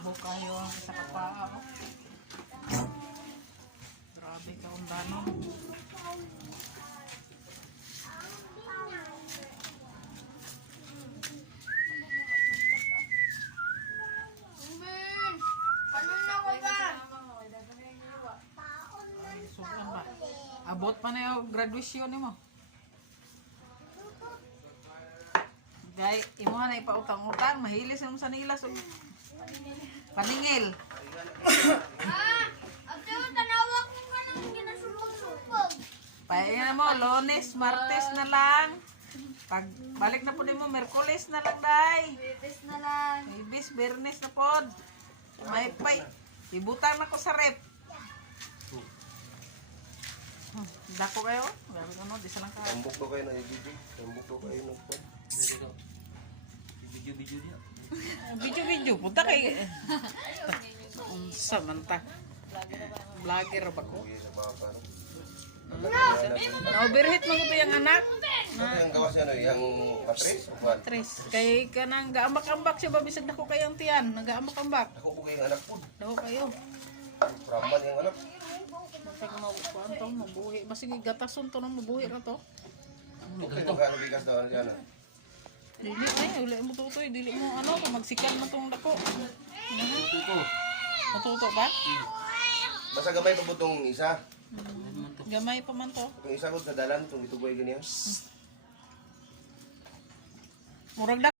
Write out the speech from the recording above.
Buho kayo ang isa ka paa. Oh. Grabe ka undanon. Sugan ba? Abot pa na yung graduation ni mo. Gay, imuha na ipautang-utang, mahilis mo sa nila so paningil. Tanawag mo ka nang ginasupag-supag. Pahinga mo, Lunes, Martes na lang. Pag balik na po din mo, Merkulis na lang, day. Bibis na lang. Ibis, Bernes na pod. May pay. Ibutang na ko sa rep. Dako kayo. Grabe ko no, di sa lang ka. Tambok daw kayo na ibigay. Tambok daw kayo ng pod. Video-video dia. Video-video, punta kay. Unsa man ta. Vlogger ba ko? Uwi sa baba. Na-overheat mo ko yung anak. Ano yung gawas niya no? Yung patris? Tres. Kay kanang gaambak-ambak siya ba bisag dako kayang tiyan. Nagaambak-ambak. Ako po kayong anak po. Dako kayo. Praman yung anak. Pag mabukuan to, mabuhi. Basig gatason to nang mabuhi ra to. Okay, magkano bigas daw ano yan? Dili ay, uli mo tutoy. Dili mo ano, magsikan mo tong dako. Tuto. Matuto ba? Basta gamay pa po itong isa. Gamay pa man to. Itong isa ko sa dalan, itong ituboy ganyan. Murag